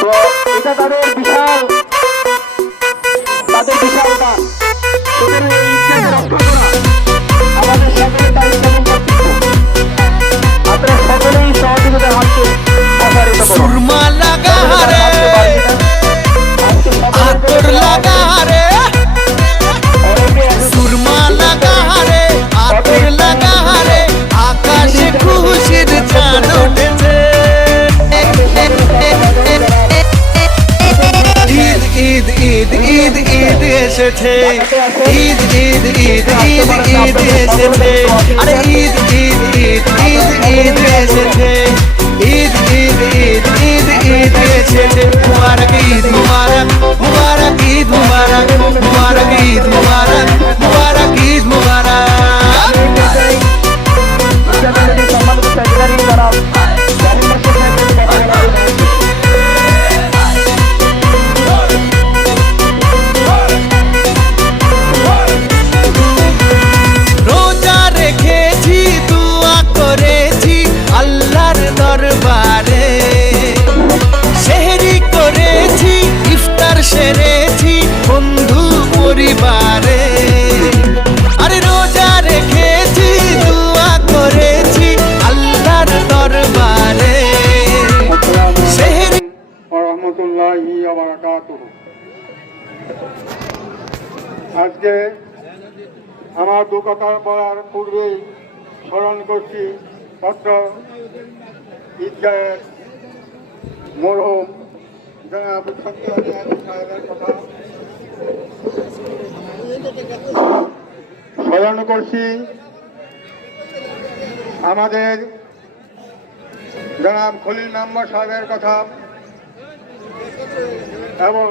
তো এটা তাদের বিশাল দান। সুতরাং এই ঈদকে রক্ষা করা আমাদের সকলের দায়িত্ব এবং কর্তব্য। আপনারা সকলেই সহযোগিতার হাতকে প্রসারিত করুন। সুরমা লাগা রে, আতর লাগা রে, সুরমা লাগা রে, আতর লাগা রে, আকাশে খুশির চাঁদ উঠেছে। ঈদ ঈদ ঈদ ঈদ ঈদ এসেছে, ঈদ ঈদ ঈদ ঈদ ঈদ এসেছে, আরে ঈদ ঈদ ঈদ ঈদ ঈদ এসেছে, ঈদ ঈদ ঈদ ঈদ ঈদ এসেছে। মুবারক ঈদ মুবারক, মুবারক ঈদ মুবারক, মুবারক ঈদ মুবারক, মুবারক ঈদ মুবারক। রোজা রেখেছি, দোয়া করেছি আল্লাহর দরবারে, সেহরি করেছি, ইফতার সেরেছি বন্ধু পরিবারে। আরে রোজা রেখেছি, দোয়া করেছি আল্লাহর দরবারে, সেহরি। রহমতুল্লাহি ওয়া বারাকাতুহু। আজকে আমার দু কথা বলার পূর্বেই স্মরণ করছি অত্র ঈদগাহের মরহুম জনাব সত্যি সাহেবের কথা স্মরণ করছি। আমাদের জনাব খলিল মেম্বার সাহেবের কথা এবং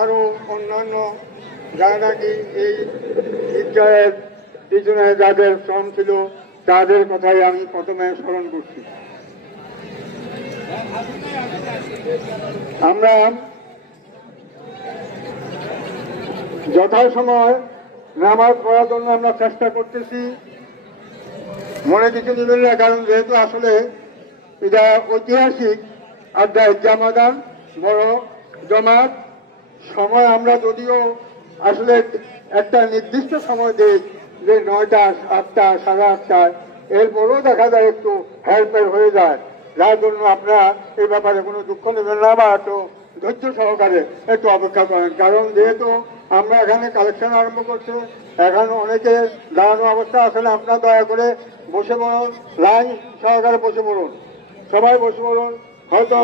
আরও অন্যান্য যারা নাকি এই ঈদগাহের পিছনে যাদের শ্রম ছিল তাদের কথাই আমি প্রথমে স্মরণ করছি। আমরা যথাসময় নামাজ পড়ার জন্য আমরা চেষ্টা করতেছি, মনে কিছু নেবেন না, কারণ যেহেতু আসলে এটা ঐতিহাসিক আড্ডা জামাদান বড় জমাত সময় আমরা যদিও আসলে একটা নির্দিষ্ট সময় দিই যে 9টা 8টা 8:30টায়, এরপরেও দেখা যায় একটু হেল্পের হয়ে যায়, যার জন্য আপনারা এই ব্যাপারে কোনো দুঃখ নেবেন না বা একটু ধৈর্য সহকারে একটু অপেক্ষা করেন। কারণ যেহেতু আমরা এখানে কালেকশন আরম্ভ করছি, এখানে অনেকে দাঁড়ানো অবস্থা আসলে আপনারা দয়া করে বসে পড়ুন, লাইন সহকারে বসে পড়ুন, সবাই বসে পড়ুন। হয়তো